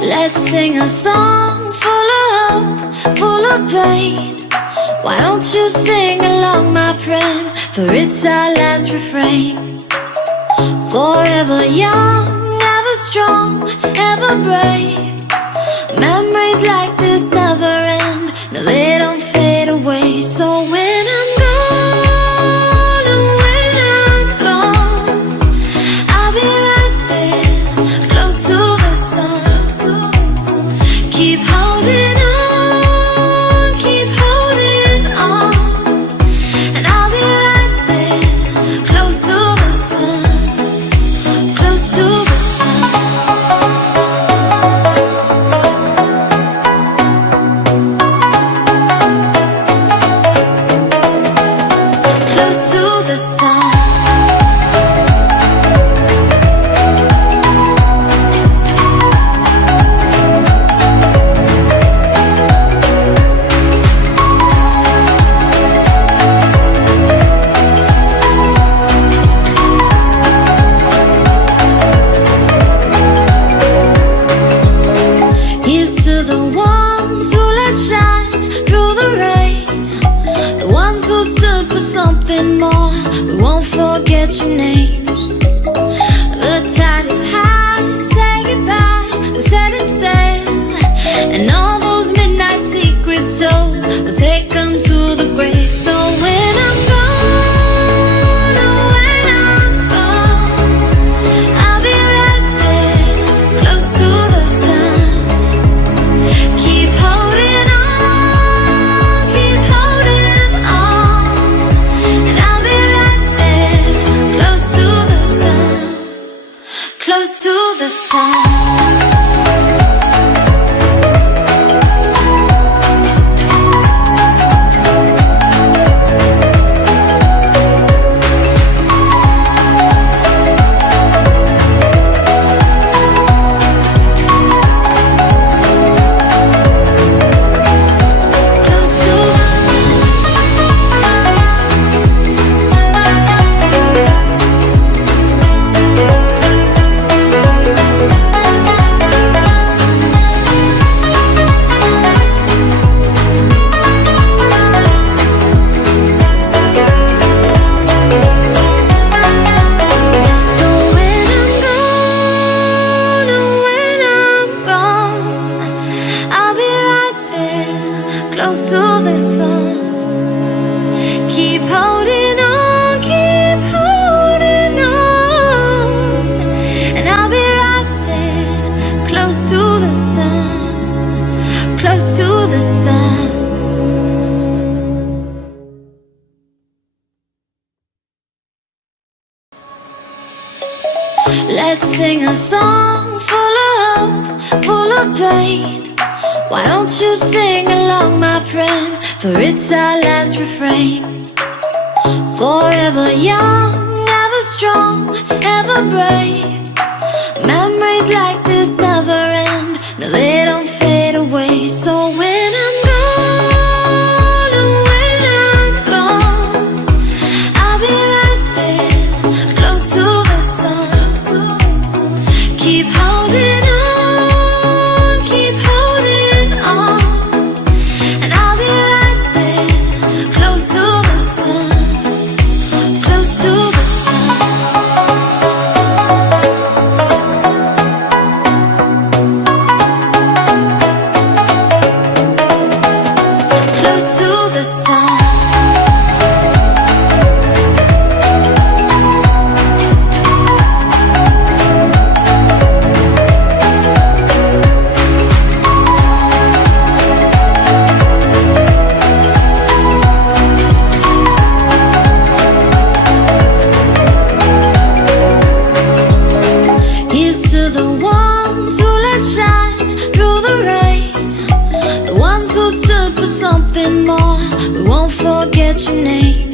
Let's sing a song full of hope, full of pain. Why don't you sing along, my friend? For it's our last refrain. Forever young, ever strong, ever brave. Memories like this never end. No, they don't fade away. So when I'm gone, and when I'm gone, I'll be right there, close to the sun. Keep holding on, keep holding on, and I'll be right there, close to the sun, close to the sun. Close to the sun. Here's to the ones who let shine through the rain, the ones who stood for something more. We won't forget your names. The tide is high, say goodbye, we set it sail, and all those midnight secrets told, we'll take them to the grave. So when I'm gone, oh when I'm gone, I'll be right there, close to the sun. Keep holding on, keep holding on, and I'll be right there, close to the sun, close to the sun. Close to the sun. So when I'm gone, oh when I'm gone, I'll be right there, close to the sun. Keep holding on, keep holding on, and I'll be right there, close to the sun, close to the sun. Let's sing a song full of hope, full of pain. Why don't you sing along, my friend? For it's our last refrain. Forever young, ever strong, ever brave. Memories like this never end. No, they don't fade away. So when I'm gone, oh when I'm gone, I'll be right there, close to the sun. Keep holding on, keep holding on, and I'll be right there, close to the sun, close to the sun. Close to the sun. Here's to the ones who let shine through the rain, the ones who stood for something more. We won't forget your name.